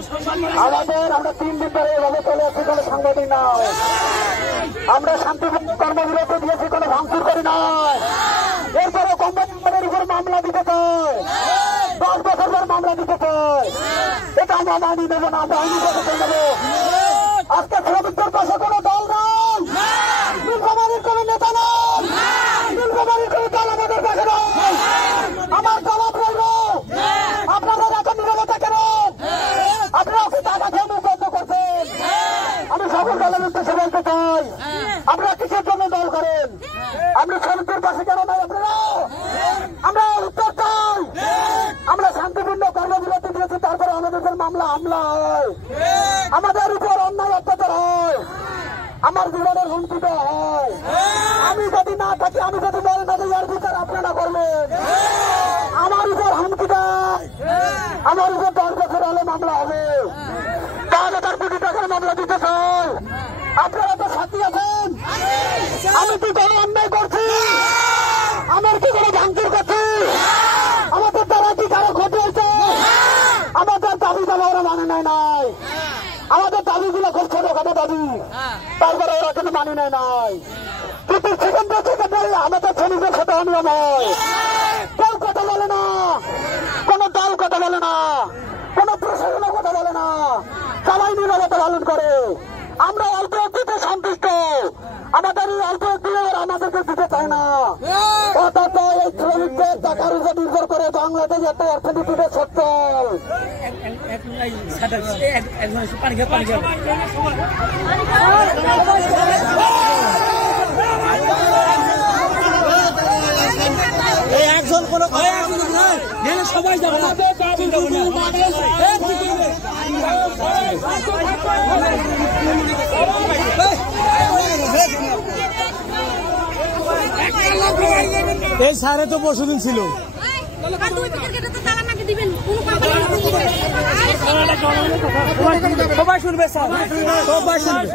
আমরা 3 দিন ধরে এভাবে চলে আসছি, কোনো সাংবাদিক নয়। আমরা শান্তিপূর্ণ কর্মবিরতি দিয়েছি, কোনো ভাঙচুর করি নয়। এরপরে কোম্পানির উপর মামলা দিতে চায়, 10 বছর পর মামলা দিতে চায়। এটা আমরা মানি নেব না, আমরা আইনি পদক্ষেপ নেব। আজকে শ্রমিকদের পাশে কোনো দল নয়, নীলফামারীর কোনো নেতা নয়, নীলফামারীর কোনো দল আমাদের পাশে নয়। আমার জবাব রইল, আপনারা এখন নীরবতা কেন? আপনারা কি টাকা খেয়ে মুখ বন্ধ করছেন? আমি সকল দলের উদ্দেশ্যে বলতে চাই, আপনারা কিসের জন্য দল করেন? আপনি শ্রমিকদের পাশে কেন নাই আপনারা? আমরা উত্তর চাই। আমরা শান্তিপূর্ণ কর্মবিরতি দিয়েছি, তারপরে আমাদের মামলা হামলা হয়, আমাদের উপর অন্যায় অত্যাচার হয়, আমার জীবনের হুমকি দেওয়া হয়। আমি যদি না থাকি, আমি যদি বলে না এর বিচার আপনারা করবেন। আমার উপর হুমকি দেয়, আমার উপর 10 বছর হলে মামলা হবে, 10,000 কোটি টাকার মামলা দিতে চাই। আপনারা তো সাথী আছেন। আমি কি কোনো অন্যায় করছি? আমার কি কোনো ভাঙচুর করছি? আমাদের দ্বারা কি কারো ক্ষতি হয়েছে? আমাদের দাবি দাবা ওরা মানে নেয় নাই। আমাদের দাবিগুলো খুব ছোটখাটো দাবি, তারপরে ওরা কিন্তু মানি নেয় নাই। কিন্তু সেকেন্ডারি আমাদের শ্রমিকের সাথে অনিয়ম হয়, কেউ কথা বলে না, কোন দল কথা বলে না, কোন প্রশাসন কথা বলে না, সবাই নীরবতা পালন করে। আমরা অল্প একটিতে সন্তুষ্ট, আমাদের এই অল্প একটি আমাদেরকে দিতে চায় না। অথচ এই শ্রমিকদের টাকার উপর নির্ভর করে বাংলাদেশ একটা অর্থনীতিতে সচ্ছল। একজন কোন সবাই যাবে না। এই সারে তো পরশুদিন ছিল। সবাই শুনবে স্যার, সবাই শুনবে।